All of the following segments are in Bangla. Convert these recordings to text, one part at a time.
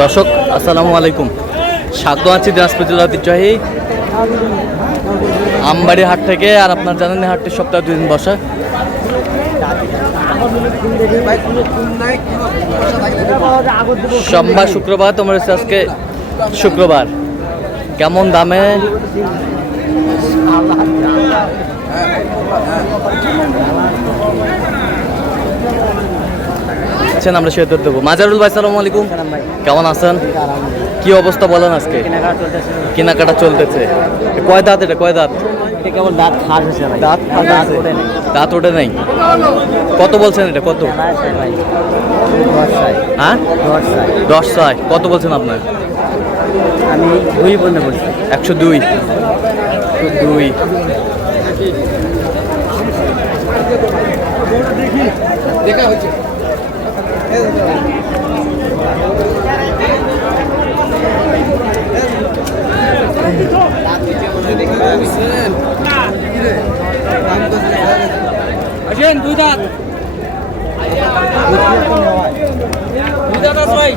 দর্শক আসসালামু আলাইকুম, স্বাগত আছি দিনাজপুর জেলার ঐতিহ্যবাহী আমবাড়ি হাট থেকে। আর আপনার জানেন এই হাটটি সপ্তাহে 2 দিন বসে, সোমবার শুক্রবার। তোমার হচ্ছে আজকে শুক্রবার। কেমন দামে আমরা সে উত্তর দেবো। মাজারুল ভাই সালাম আলাইকুম, কেমন আছেন? কি অবস্থা বলেন? আজকে কেনাকাটা চলতেছে। কয় দাঁত এটা? কয় দাঁত? কেবল দাঁত খাস হয়েছে ভাই। দাঁত ওঠে নাই। কত বলছেন এটা? কত? হ্যাঁ 10 চাই। কত বলছেন আপনার? আমি 2 পর্যন্ত বলছি। 102। দেখা হচ্ছে। আসেন, 2 দাঁত। 2 দাঁত আছে ভাই।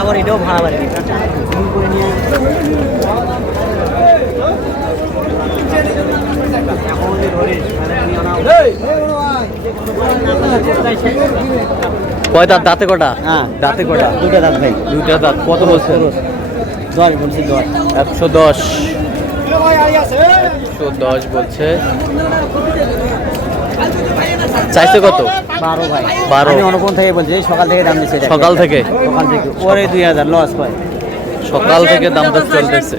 আবার এটাও ভাড়া বাড়ি কয় দাঁত? দাঁতে কটা? হ্যাঁ দাঁতে কটা? 2টা দাঁত ভাই। 2টা দাঁত। কত বলছে? 10 বলছি। 110 বলছে। চাইছে কত? 12 ভাই। 12। আমি অনুপম থেকে বলছি, সকাল থেকে দাম দিচ্ছে। সকাল থেকে পরে 2000 লস পায়। সকাল থেকে দামটা চলতেছে।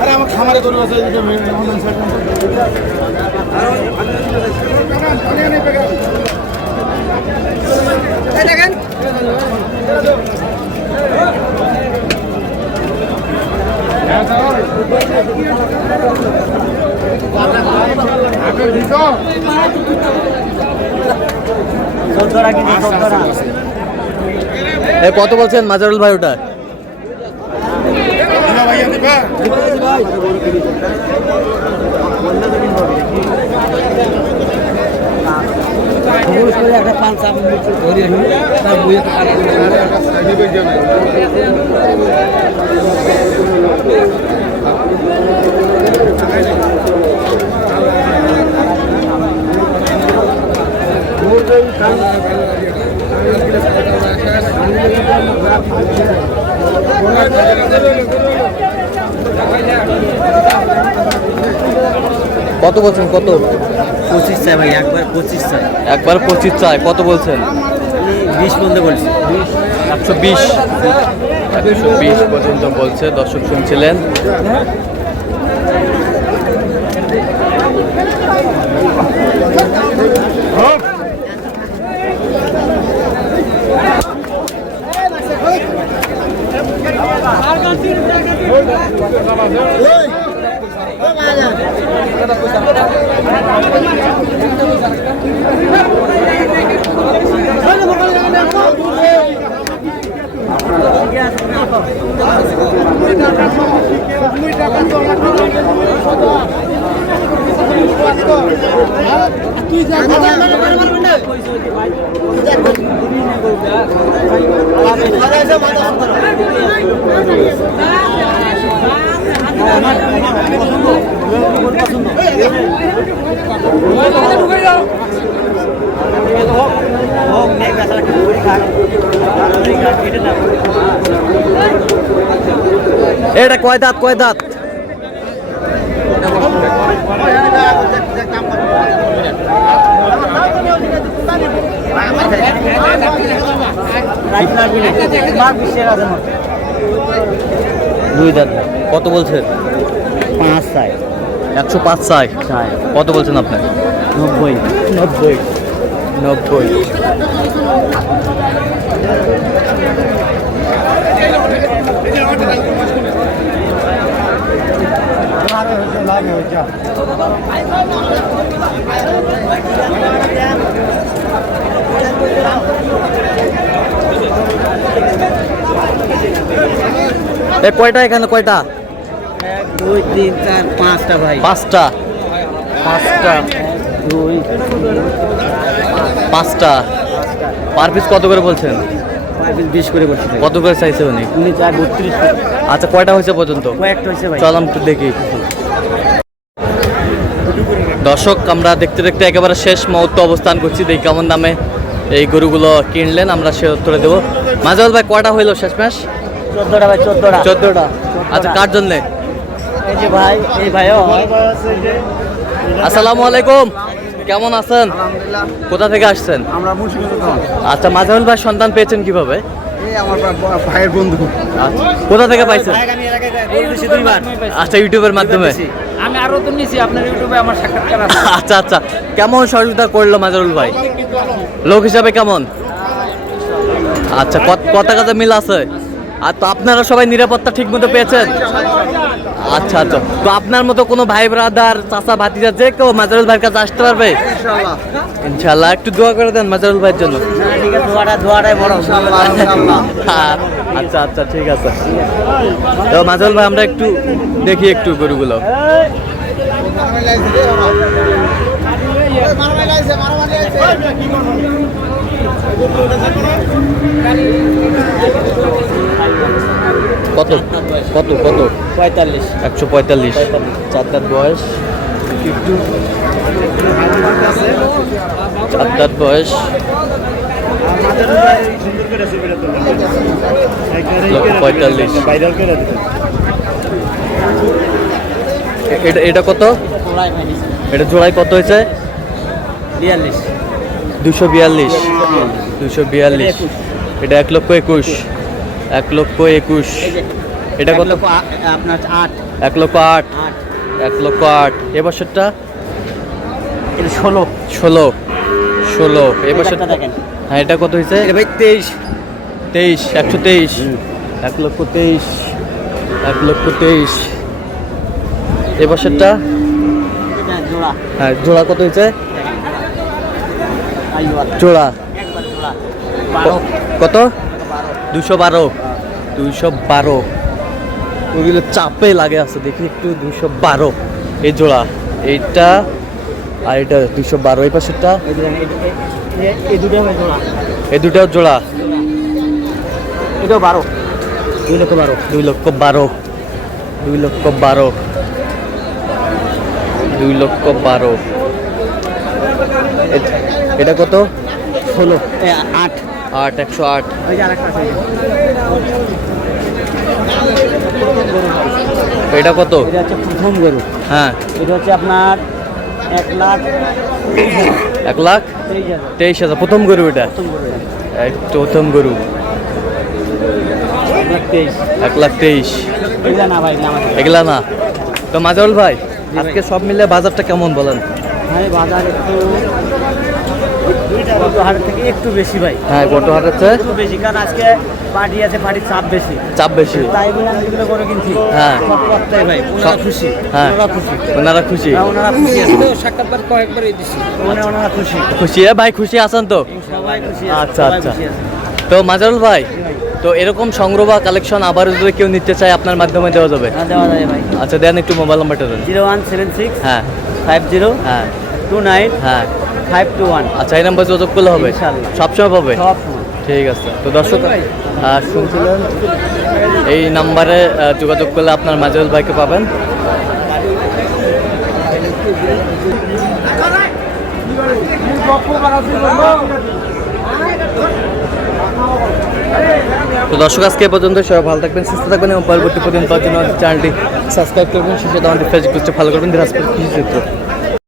আরে আমার খামারে গরু আছে। দেখেন কত বলছেন মাজারুল ভাই ওটা? কত বলছেন? কত? 25 চাই ভাই। একবার 25 চাই। একবার 25 চাই। কত বলছেন? 20 পর্যন্ত বলছি। 120 পর্যন্ত বলছে। দর্শক শুনছিলেন। এটা কয় দাঁত? কয় দাঁত? দুই দাঁত। কত বলছেন? 5 চাই। 105 চাই। কত বলছেন আপনি? 90। লাভ হয়ে যা কয়টা এখানে কয়টা? 1 2 3 4 5টা ভাই। পাঁচটা। পাঁচটা। 2 পাঁচটা। পার পিস কত করে বলছেন? 20 করে করছি ভাই। কত করে চাইছে উনি? উনি চায় 32 করে। আচ্ছা কয়টা হয়েছে পর্যন্ত? কয়েকটা হয়েছে ভাই। চল আমি একটু দেখি। দর্শক আমরা দেখতে দেখতে একেবারে শেষ মুহূর্তে অবস্থান করছি। দেখি কেমন দামে এই গরুগুলো কিনলেন, আমরা সে উত্তরে দেবো। মাজাল ভাই কয়টা হইলো শেষমেশ? 14টা ভাই 14টা। 14টা। আচ্ছা কার জন্যে? এই যে ভাই, এই ভাইও আসসালামু আলাইকুম, কেমন আছেন? আলহামদুলিল্লাহ, কোথা থেকে আসছেন? আমরা মুন্সিগঞ্জ। আচ্ছা মাজাহুল ভাই সন্তান পেয়েছেন কিভাবে? এই আমার ভাইয়ের বন্ধু। আচ্ছা কোথা থেকে পাইছেন? আমি এর আগে বলতেছি দুইবার। আচ্ছা ইউটিউবের মাধ্যমে। আমি আরো তো নিছি আপনার ইউটিউবে আমার সাক্ষাৎকার আছে। আচ্ছা আচ্ছা, কেমন সহযোগিতা করলো মাজারুল ভাই? লোক হিসাবে কেমন? আচ্ছা কথা কথা মিল আছে। আর তো আপনারা সবাই নিরাপত্তা ঠিক মতো পেয়েছেন? আচ্ছা আচ্ছা, তো আপনার মতো কোনো ভাই ব্রাদার চাচা ভাতিজা যে কেউ মাজারুল ভাইয়ের কাছে আসতে পারবে ইনশাআল্লাহ। ইনশাআল্লাহ? একটু দোয়া করে দেন মাজারুল ভাইয়ের জন্য। হ্যাঁ ঠিক আছে, দোয়াটাই বড়। ইনশাআল্লাহ, ইনশাআল্লাহ। আচ্ছা আচ্ছা ঠিক আছে। তো মাজারুল ভাই আমরা একটু দেখি একটু গরুগুলো। মারামারি লাগছে রে ওরা। ওই মারামারি লাগছে, মারামারি লাগছে। কত কত কত? 45 145। 4 দাঁত বয়স। একটু 4 দাঁত বয়স। 1,45,000। এটা কত? তোলাই ভাই নিছি। এটা জোড়ায় কত হয়েছে? 42 242। 242। এটা 1,21,000। 1,21,000। এটা কত? আপনার 8 1,08,000। 8 1,08,000। এবছরটা এটা 16 16 এবছর। এটা দেখেন। হ্যাঁ এটা কত হয়েছে? এটা ভাই 23 23। 123। 1,23,000। 1,23,000। এবছরটা এটা জোড়া। হ্যাঁ জোড়া কত হয়েছে? আইও জোড়া একবার জোড়া 12 কত? 212। 212। ওগুলো চাপে লাগে আছে দেখি একটু। 212 এই জোড়া। এইটা আর এটা 212। এই পাশেরটা এই দুটো হয় জোড়া। এই দুটাও জোড়া। এটাও 12 2,12,000 2,12,000। 2,12,000। 2,12,000। এটা কত? 16 8 8। 108। ওই যে আরেকটা আছে। এটা কত? এটা হচ্ছে প্রথম গরু। হ্যাঁ এটা হচ্ছে আপনার 1,23,000 1,23,000। প্রথম গরু এটা? প্রথম গরু এটা। প্রথম গরু 1,23,000 1,23,000। এগুলা না ভাই, এগুলা আমাদের। এগুলা না। তো মাজাউল ভাই আজকে সব মিলে বাজারটা কেমন বলেন? ভাই বাজার একটু গত হাটের থেকে একটু বেশি ভাই। হ্যাঁ গত হাটের চেয়ে একটু বেশি, কারণ আজকে পার্টি আছে, পার্টির চাপ বেশি। চাপ বেশি। তাই বলে আমি যেগুলো করে কিনছি হ্যাঁ। সব কর্তাই ভাই ওনারা খুশি। হ্যাঁ ওনারা খুশি। ওনারা খুশি। হ্যাঁ, ওনারা খুশি আছে। সাক্ষাৎকার কয়েকবারই দিছি। ওনারা খুশি। খুশি ভাই? খুশি আছেন তো? সবাই খুশি আছে। আচ্ছা, সবাই আচ্ছা। খুশি আছে। তো মাজারুল ভাই তো এরকম সংগ্রহ বা কালেকশন আবার যদি কেউ নিতে চায় আপনার মাধ্যমে দেওয়া যাবে? হ্যাঁ, দেওয়া যায় ভাই। আচ্ছা দেন একটু মোবাইল নাম্বারটা দেন। 0176 হ্যাঁ 50 হ্যাঁ 29 হ্যাঁ 521। আচ্ছা এই নাম্বার যোগাযোগ করলে হবে? ইনশাআল্লাহ। সবসময় পাবে? সব সময়। ঠিক আছে। তো দর্শক শুনছিলেন এই নাম্বারে যোগাযোগ করলে আপনার মাজারুল ভাইকে পাবেন। তো দর্শক আজকে এ পর্যন্ত। সবাই ভালো থাকবেন, সুস্থ থাকবেন এবং পরবর্তী পর্যন্ত পাওয়ার জন্য চ্যানেলটি সাবস্ক্রাইব করবেন। শেষে আমাদের ফেসবুক পেজটা ফলো করবেন। দিনাজপুর কৃষি চিত্র।